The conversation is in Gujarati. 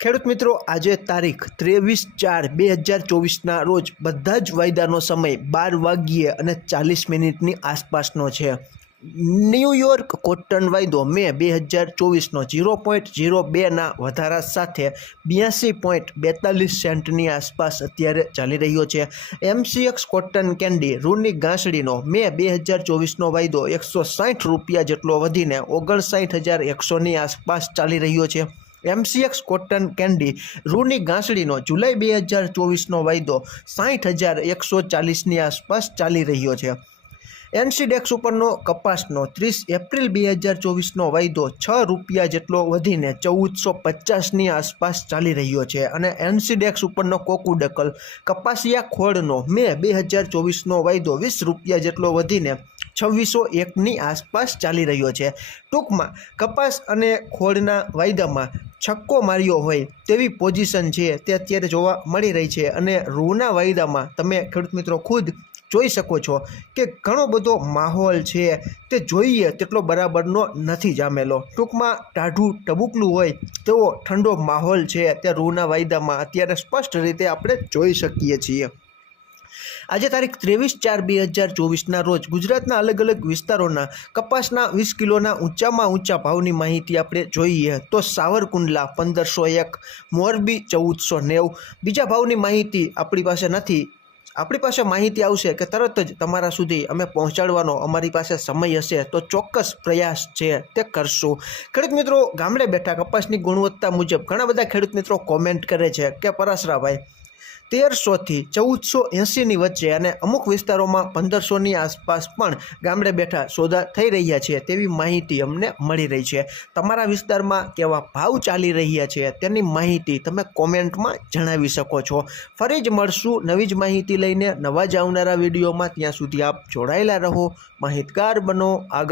ખેડૂત મિત્રો, આજે તારીખ ત્રેવીસ ચાર બે હજાર ચોવીસના રોજ બધા જ વાયદાનો સમય બાર વાગ્યે અને ચાલીસ મિનિટની આસપાસનો છે. ન્યૂયોર્ક કોટન વાયદો મે બે હજાર ચોવીસનો ઝીરો પોઈન્ટ ઝીરો બેના વધારા સાથે બ્યાસી પોઈન્ટ બેતાલીસ સેન્ટની આસપાસ અત્યારે ચાલી રહ્યો છે. એમસીએક્સ કોટન કેન્ડી રૂની ગાંસડીનો મે બે હજાર ચોવીસનો વાયદો એકસો સાઠ રૂપિયા જેટલો વધીને ઓગણસાઠ હજાર એકસોની આસપાસ ચાલી રહ્યો છે. એમસીએક્સ કોટન કેન્ડી રૂની ઘાસડીનો જુલાઈ બે હજાર ચોવીસનો વાયદો સાઠ હજાર એકસો ચાલીસની આસપાસ ચાલી રહ્યો છે. એનસીડેક્સ ઉપરનો કપાસનો ત્રીસ એપ્રિલ બે હજાર ચોવીસનો વાયદો છ રૂપિયા જેટલો વધીને ચૌદસો પચાસની આસપાસ ચાલી રહ્યો છે અને એનસીડેક્સ ઉપરનો કોકુડકલ કપાસિયા ખોળનો મે બે હજાર ચોવીસનો વાયદો વીસ રૂપિયા જેટલો વધીને છવ્વીસો એકની આસપાસ ચાલી રહ્યો છે. ટૂંકમાં કપાસ અને ખોળના વાયદામાં છક્કો માર્યો હોય તેવી પોઝિશન છે તે અત્યારે જોવા મળી રહી છે અને રૂના વાયદામાં તમે ખેડૂત મિત્રો ખુદ જોઈ શકો છો કે ઘણો બધો માહોલ છે તે જોઈએ તેટલો બરાબરનો નથી જામેલો. ટૂંકમાં ટાઢું ટબુકલું હોય તેવો ઠંડો માહોલ છે તે રૂના વાયદામાં અત્યારે સ્પષ્ટ રીતે આપણે જોઈ શકીએ છીએ. આજે તારીખ ત્રેવીસ ચાર બે હજાર ચોવીસના રોજ ગુજરાતના અલગ અલગ વિસ્તારોના કપાસના વીસ કિલોના ઊંચામાં ઊંચા ભાવની માહિતી આપણે જોઈએ તો સાવરકુંડલા પંદરસો એક, મોરબી ચૌદસો નેવું. બીજા ભાવની માહિતી આપણી પાસે નથી. આપણી પાસે માહિતી આવશે કે તરત જ તમારા સુધી અમે પહોંચાડવાનો અમારી પાસે સમય હશે તો ચોક્કસ પ્રયાસ છે તે કરશું. ખેડૂત મિત્રો, ગામડે બેઠા કપાસની ગુણવત્તા મુજબ ઘણા બધા ખેડૂત મિત્રો કોમેન્ટ કરે છે કે પરાસરાભાઈ તેરસોથી ચૌદસો એંસીની વચ્ચે અને અમુક વિસ્તારોમાં પંદરસોની આસપાસ પણ ગામડે બેઠા સોદા થઈ રહ્યા છે તેવી માહિતી અમને મળી રહી છે. તમારા વિસ્તારમાં કેવા ભાવ ચાલી રહ્યા છે તેની માહિતી તમે કોમેન્ટમાં જણાવી શકો છો. ફરી જ મળશું નવી જ માહિતી લઈને નવા જ આવનારા વિડીયોમાં. ત્યાં સુધી આપ જોડાયેલા રહો. માહિતગાર બનો આગળ